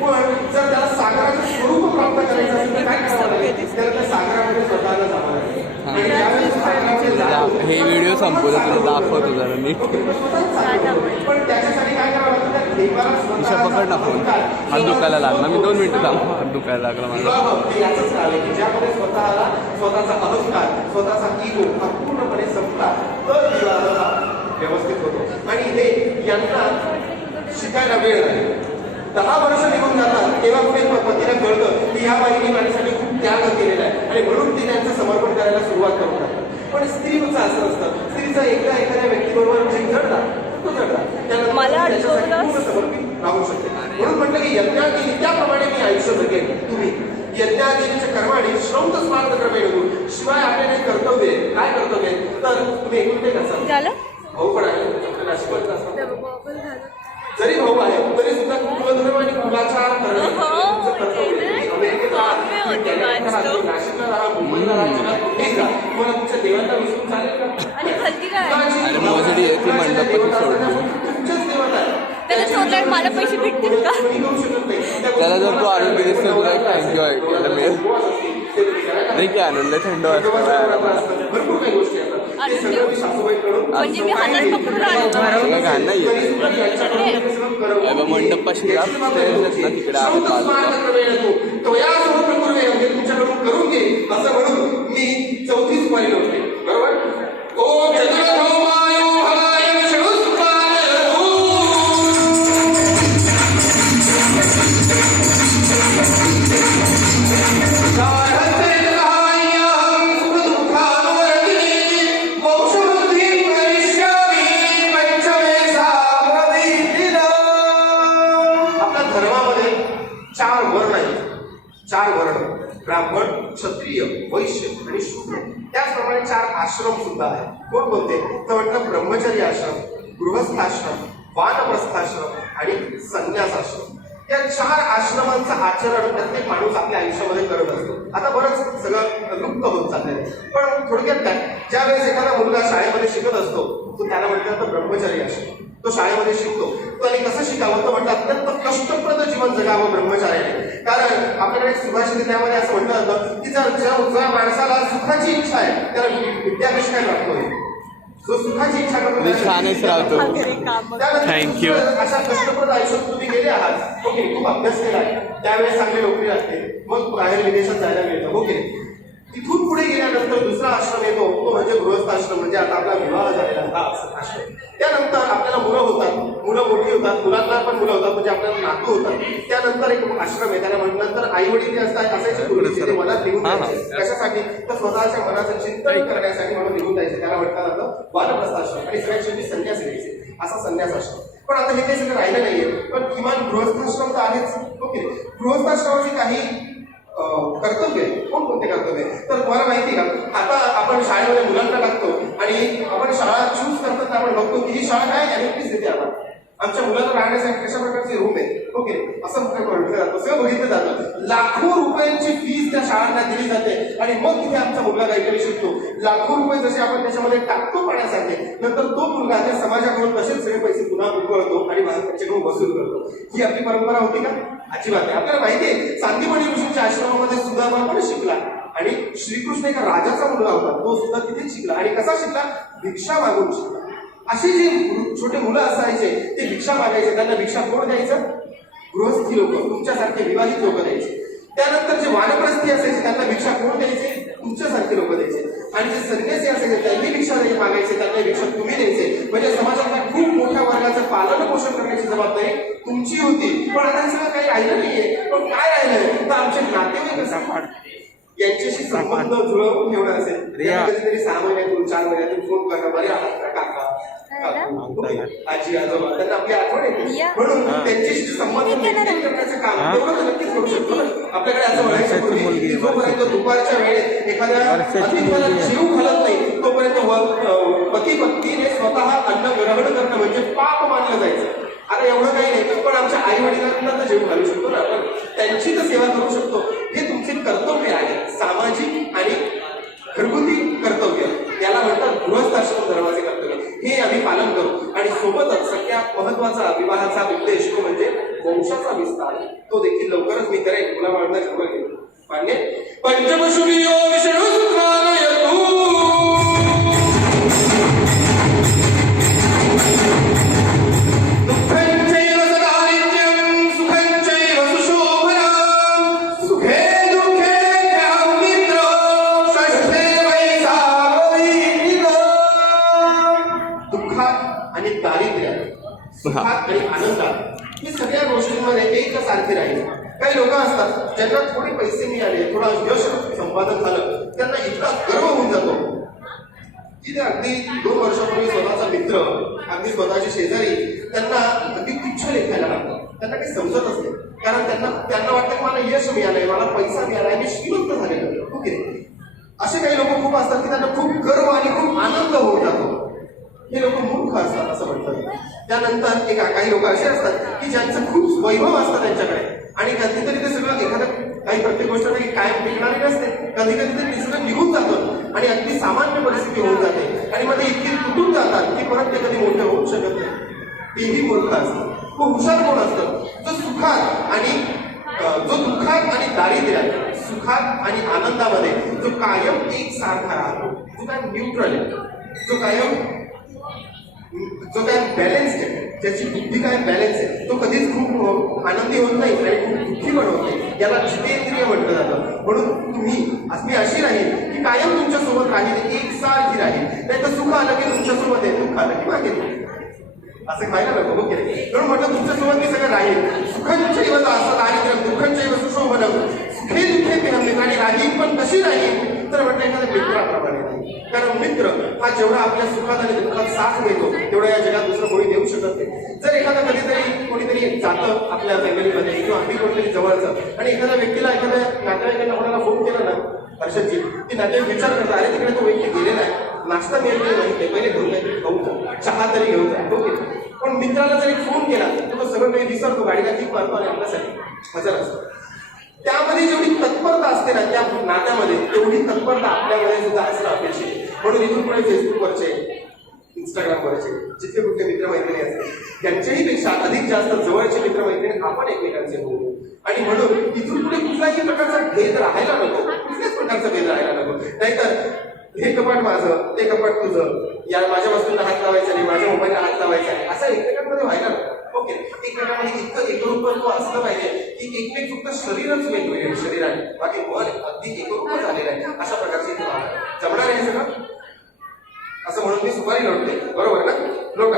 पण जर त्याला सागराचं स्वरूप प्राप्त करायचं असेल तर काय करावं लागेल, तर त्या सागरामध्ये स्वतःला जावं लागेल. आणि ज्यावेळेस सागरामध्ये जातो हे व्हिडिओ संपवतो तुला दाखवतो जरा नीट. पण त्याच्यासाठी काय करावं लागतं, त्या देवाला ईशा पकड ना फोन, हात दुखायला लागला. मी 2 मिनिटं थांबतो, हात दुखायला लागला माझा. याचंच नाव आहे की ज्यामध्ये स्वतःला स्वतःचा अहंकार, स्वतःचा इगो हा पूर्णपणे संपला तर विवाह हा व्यवस्थित होतो. आणि हे यांना शिकायला वेळ नाही. 10 वर्ष निघून जातात तेव्हा कुठे पतीला कळतं की ह्या बाईने माझ्यासाठी खूप त्याग केलेला आहे आणि म्हणून ती त्यांचं समर्पण करायला सुरुवात करून टाकतात. पण स्त्रीचं असं असतं, स्त्रीचा एकदा एखाद्या व्यक्तीबरोबर जीव जडला तो जडला, त्यानंतर समर्पित राहू शकते. म्हणून म्हटलं की यज्ञाग्नी त्याप्रमाणे मी आयुष्य जगेन. तुम्ही यज्ञाग्नीच्या कर्माने श्रौत स्मार्थ क्रमे होऊ. शिवाय आपल्याला कर्तव्य काय कर्तव्य तर तुम्ही एकूण ते कसा भाऊ पण आहे नाशिकमध्ये असतात. जरी भाऊ आहे तरी सुद्धा कुलधर्म आणि कुलाचार करणे अमेरिकेत नाशिकला राहा, मुंबईला राहा, कुठेही राहा, तुम्हाला तुमच्या देवाला विसरून चालेल का? तुमच्याच देवाला त्याला मला पैसे भेटतील का? त्याला जर तू आरोग्य दिसतो तुला एक थँक्यू आहे त्याला मिळेल. नाही की आनंद थंड वाजता भरपूर काही गोष्टी असतात. म्हणजे मी हातात पकडून आलो घाण नाही मंडपाशी ना तिकडे तुमच्याकडून करून घे असं म्हणून मी 34 सुपारी लावते. बरोबर. ओ ब्राह्मण, क्षत्रिय, वैश्य आणि शूद्र, त्याचप्रमाणे 4 आश्रम सुद्धा आहेत. कोण बोलते तर म्हटलं ब्रह्मचर्य आश्रम, गृहस्थाश्रम, वानप्रस्थाश्रम आणि संन्यासाश्रम. या 4 आश्रमांचं आचरण प्रत्येक माणूस आपल्या आयुष्यामध्ये करत असतो. आता बरंच सगळं लुप्त होत चाललंय. पण थोडक्यात काय, ज्या वेळेस एखादा मुलगा शाळेमध्ये शिकत असतो तो त्याला म्हटलं तर ब्रह्मचर्य आश्रम. तो शाळेमध्ये शिकतो तो आणि कसं शिकावं तर म्हटलं अत्यंत कष्टप्रद जीवन जगावं ब्रह्मचार्याने. कारण आपल्याकडे सुभाषित त्यामध्ये असं म्हटलं जातं की जर माणसाला सुखाची इच्छा आहे त्याला विद्याभ्यास काय लागतोय, जो सुखाची इच्छा करतो छानच राहतो. थँक्यू. अशा कष्टप्रद आयुष्यात तुम्ही गेले आहात, ओके, खूप अभ्यास केला आहे, त्यावेळेस चांगली नोकरी लागते, मग बाहेर विदेशात जायला मिळतं, ओके. तिथून पुढे गेल्यानंतर दुसरा आश्रम येतो तो म्हणजे गृहस्थ आश्रम, म्हणजे आता आपला विवाह झालेला हा आश्रम. त्यानंतर आपल्याला मुलं होतात, मुलं मोठी होतात, मुलांना पण मुलं होतात, म्हणजे आपल्याला नातू होतात. त्यानंतर एक आश्रम आहे, त्याला म्हटल्यानंतर आई वडील जे असतात असायचे पूर्वीचे ते मनात निघून जायचे. कशासाठी तर स्वतःच्या मनाचं चिंतन करण्यासाठी म्हणून निघून जायचे. त्याला म्हटलं जातं वानप्रस्थ आश्रम. आणि सगळ्यात शेवटी संन्यास घ्यायचे, असा संन्यास आश्रम. पण आता हे काही सगळं राहिलं नाहीये, पण किमान गृहस्थाश्रम तर आहेच, ओके. गृहस्थाश्रमाची काही कर्तव्य कोणते कर्तव्य तर तुम्हाला माहिती का, आता आपण शाळेमध्ये मुलांना टाकतो आणि आपण शाळा चूज करतात, आपण बघतो की ही शाळा काय ऍक्टिव्हिटीज देते. आपण आमच्या मुलांना राहण्यासाठी कशा प्रकारचे रूम आहेत, ओके, असं म्हटलं जातं, सगळं बघितलं जातं. लाखो रुपयांची फीस त्या शाळांना दिली जाते आणि मग तिथे आमचा मुलगा काहीतरी शिकतो. लाखो रुपये जसे आपण त्याच्यामध्ये टाकतो पाण्यासाठी, नंतर तो मुलगा त्या समाजाकडून तसेच सगळे पैसे पुन्हा उकळतो आणि त्याच्याकडून वसूल करतो. ही आपली परंपरा होती का? अजिबात नाही. आपल्याला माहिती आहे सांदीपणी ऋषींच्या आश्रमामध्ये सुद्धा पण शिकला आणि श्रीकृष्ण एका राजाचा मुलगा होता, तो सुद्धा तिथेच शिकला. आणि कसा शिकला? भिक्षा मागून शिकला. असे जे छोटे मुलं असायचे ते भिक्षा मागायचे, त्यांना भिक्षा कोण द्यायचं? गृहस्थी लोक, तुमच्यासारखे विवाहित लोक द्यायचे. त्यानंतर जे वानप्रस्थी असायचे त्यांना भिक्षा कोण द्यायचे? तुमच्यासारखे लोक द्यायचे. आणि जे संन्यासी असायचे त्यांनी भिक्षा मागायचे, त्यांना भिक्षा तुम्ही द्यायचे. म्हणजे समाजातल्या खूप मोठ्या वर्गाचं पालन पोषण करण्याची जबाबदारी तुमची होती. पण आता हे सगळं काही राहिलं नाहीये. पण काय राहिलंय तर आमचे नातेवाईक सांभाळ यांच्याशी संबंध जुळवून ठेवणं असेल. कधीतरी 6 महिन्यातून 4 महिन्यातून फोन करणं, बरे आहात का काका, आजी आजोबा, त्यांना आपली आठवण येते. म्हणून त्यांच्याशी संबंध मेंटेन करण्याचं काम तेवढं नक्कीच करू शकतो. आपल्याकडे असं म्हणायचं जोपर्यंत दुपारच्या वेळेत एखाद्या अतिथीला जीव घालत नाही तोपर्यंत पती पत्नीने स्वतः अन्न ग्रहण करणं म्हणजे पाप मानलं जायचं. आता एवढं काही नाही, पण आमच्या आई वडिलांना तर जीव घालू शकतो ना आपण, त्यांची तर सेवा करू शकतो. हे तुमचे कर्तव्य आहे, सामाजिक आणि घरगुती कर्तव्य. याला म्हणतात गृहस्थाश्रम धर्माचे कर्तव्य. हे आम्ही पालन करू. आणि सोबतच सगळ्यात महत्वाचा विवाहाचा उद्देश तो म्हणजे वंशाचा विस्तार तो देखील लवकरच मी करेन. मुलाबाळांना जन्म घेईन. मान्य. पंचमशुभियो विष्णू सुखालयतु दुःखञ्चैव सदा नित्यं सुखञ्चैव सुशोभनम् सुखे दुःखे च मित्र षष्ठे वैसावैनिक. दुःखात आणि दारिद्र्यात सुखात आणि आनंदात ही सगळ्या गोष्टींमध्ये एकसारखी राहील. काही लोक असतात ज्यांना थोडे पैसे मिळाले, थोडा यश संपादन झालं, त्यांना इतका गर्व होऊन जातो की ते अगदी 2 वर्षापूर्वी स्वतःचा मित्र, अगदी स्वतःचे शेजारी त्यांना अगदी तुच्छ लेखायला लागतात. त्यांना काही समजतच नाही, कारण त्यांना वाटतं की मला यश मिळालंय, मला पैसा मिळालाय, मी श्रीमंत झालेलो. ओके, असे काही लोक खूप असतात की त्यांना खूप गर्व आणि खूप आनंद होऊन जातो. हे लोक मूर्ख असतात असं म्हणतात. त्यानंतर काही लोक असे असतात की ज्यांचं खूप वैभव असतं त्यांच्याकडे, आणि कधीतरी ते सगळं एखादं काही प्रत्येक गोष्ट काही कायम टिकणारी नसते. कधी कधी ते सगळं निघून जातं आणि अगदी सामान्य परिस्थिती होऊन जाते आणि मध्ये इतकी तुटून जातात की परत ते कधी मोठे होऊ शकत नाही. तेही मूर्ख असतं. तो हुशार कोण असतं? जो सुखात आणि जो दुःखात आणि दारिद्र्यात, सुखात आणि आनंदामध्ये जो कायम एक सारखा राहतो, जो काय न्यूट्रल आहे, जो काय बॅलन्स आहे, ज्याची बुद्धी काय बॅलन्स आहे, तो कधीच खूप आनंदी होत नाही आणि खूप दुःखी पण होत नाही. याला जितेंद्रिय म्हटलं जातं. म्हणून मी अशी राहील की कायम तुमच्यासोबत राहील, एकसारखी राहील. नाही तर सुख आलं की तुमच्यासोबत आहे, दुःख आलं की मागे असं व्हायला नको. ओके, म्हणून म्हटलं तुमच्यासोबत मी सगळं राहील. सुखांचैव असं दारिद्र्यं दुःखांचैव सुशोभनम् सुखे दुःखे पिनम्. आणि राहील पण कशी राहील तर म्हटलं एखाद्या मित्राप्रमाणे राहील. कारण मित्र हा जेवढा आपल्या सुखात आणि दुःखात साथ देतो तेवढा या जगात दुसरं कोणी देऊ शकत नाही. जर एखादा कधीतरी कोणीतरी जातं आपल्या फॅमिलीमध्ये किंवा अगदी कोणीतरी जवळचं आणि एखाद्या व्यक्तीला, एखाद्या नातेवाईकांना कोणाला फोन केला ना, हर्षदजी, ती नातेवाईक विचार करतात, अरे तिकडे तो व्यक्ती गेलेला आहे, नाश्ता मिळते नाही, पहिले घेऊन जाईल, खाऊ जा, चहा तरी घेऊन जा. ओके, पण मित्राला जरी फोन केला तर तो सगळं काही विसरतो, गाडीला किक मारतो आणि आपल्यासाठी हजर असतो. त्यामध्ये जेवढी तत्परता असते ना त्या नात्यामध्ये, तेवढी तत्परता आपल्यामध्ये सुद्धा असणं अपेक्षित. म्हणून इथून पुढे फेसबुकवरचे, इंस्टाग्रामवरचे जितके कुठले मित्रमैत्रिणी असतील त्यांच्याही पेक्षा अधिक जास्त जवळचे मित्रमैत्रिणी आपण एकमेकांचे होऊ. आणि म्हणून इथून पुढे कुठल्याही प्रकारचा भेद राहायला नको, कुठल्याच प्रकारचा भेद राहायला नको. नाहीतर हे कपाट माझं, ते कपाट तुझं, या माझ्या वस्तूंना हात लावायचा नाही, माझ्या मोबाईलला हात लावायचा नाही, असं एकमेकांमध्ये व्हायला नको. ओके, एकमेकांमध्ये इतकं एकरूपत्व असलं पाहिजे की एकमेक फक्त शरीरच वेगवेगळे, शरीराने बाकी मन अगदी एकरूप झालेलं आहे, अशा प्रकारची जमणार आहे सगळं. असं म्हणून मी सुपारी लढते, बरोबर ना लोक.